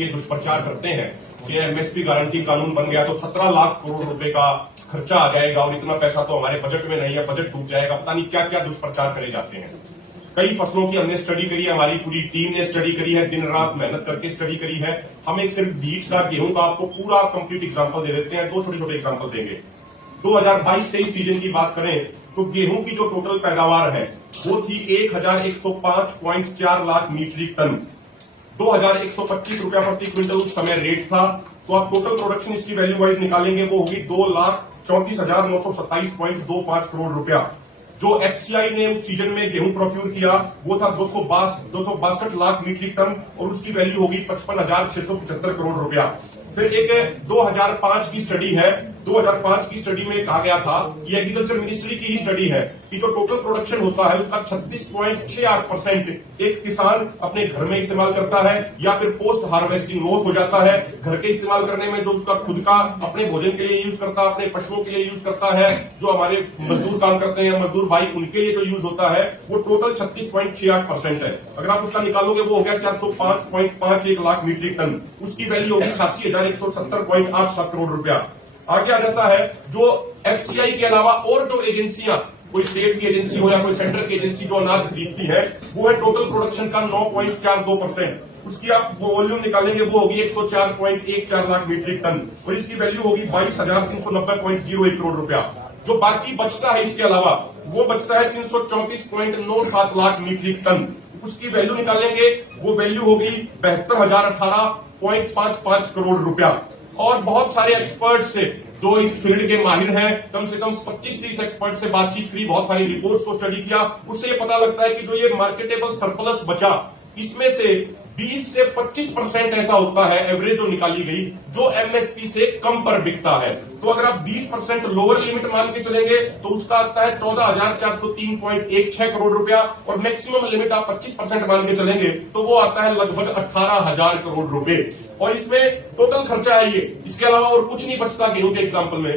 ये दुष्प्रचार करते हैं कि एमएसपी गारंटी कानून बन गया तो 17 लाख करोड़ रुपए का खर्चा आ जाएगा और इतना पैसा तो हमारे बजट में नहीं है, बजट डूब जाएगा, पता नहीं क्या क्या दुष्प्रचार करे जाते हैं। कई फसलों की हमने स्टडी करी है, हमारी पूरी टीम ने स्टडी करी है, दिन रात मेहनत करके स्टडी करी है। हम एक सिर्फ बीज का गेहूं का आपको पूरा कंप्लीट एग्जांपल दे देते हैं, दो छोटे छोटे एग्जांपल देंगे। 2022-23 सीजन की बात करें तो गेहूं की जो टोटल पैदावार है वो थी 1105.4 लाख मीट्रिक टन, 2125 रुपया प्रति क्विंटल उस समय रेट था। तो आप टोटल प्रोडक्शन इसकी वैल्यू वाइज निकालेंगे वो होगी 2,34,927.25 करोड़ रुपया। जो एफसीआई ने उस सीजन में गेहूं प्रोक्यूर किया वो था 262 लाख मीट्रिक टन और उसकी वैल्यू होगी 55,675 करोड़ रुपया। फिर एक 2005 की स्टडी है, 2005 की स्टडी में कहा गया था कि एग्रीकल्चर मिनिस्ट्री की ही स्टडी है कि जो टोटल प्रोडक्शन होता है उसका 36.68% एक किसान अपने घर में इस्तेमाल करता है या फिर पोस्ट हार्वेस्टिंग लॉस हो जाता है। घर के इस्तेमाल करने में जो उसका खुद का अपने भोजन के लिए यूज करता है, अपने पशुओं के लिए यूज करता है, जो हमारे मजदूर काम करते हैं मजदूर भाई उनके लिए जो यूज होता है वो टोटल 36.68% है। अगर आप उसका निकालोगे वो हो गया 405.51 लाख मीट्रिक टन, उसकी वैल्यू होगी 86,170.87 करोड़ रुपया। आगे आ जाता है जो एफसीआई के अलावा और जो एजेंसियां, कोई स्टेट की एजेंसी हो या कोई सेंट्रल की एजेंसी जो अनाज खरीदती है वो है टोटल प्रोडक्शन का 9.42%। उसकी आप वो वॉल्यूम निकालेंगे वो होगी 104.14 लाख मीट्रिक टन और इसकी वैल्यू होगी 22,390.01 करोड़ रुपया। जो बाकी बचता है इसके अलावा वो बचता है 334.97 लाख मीट्रिक टन, उसकी वैल्यू निकालेंगे वो वैल्यू होगी 72,018.55 करोड़ रुपया। और बहुत सारे एक्सपर्ट से जो इस फील्ड के माहिर हैं, कम से कम 25-30 एक्सपर्ट से बातचीत की, बहुत सारी रिपोर्ट्स को स्टडी किया, उससे ये पता लगता है कि जो ये मार्केटेबल सरप्लस बचा इसमें से 20 से 25% ऐसा होता है एवरेज जो निकाली गई जो एमएसपी से कम पर बिकता है। तो अगर आप 20% लोअर लिमिट मान के चलेंगे तो उसका आता है 14,403.16 करोड़ रुपया और मैक्सिमम लिमिट आप 25% मान के चलेंगे तो वो आता है लगभग 18,000 करोड़ रुपए। और इसमें टोटल खर्चा है ये, इसके अलावा और कुछ नहीं बचता गेहूं के एग्जाम्पल में।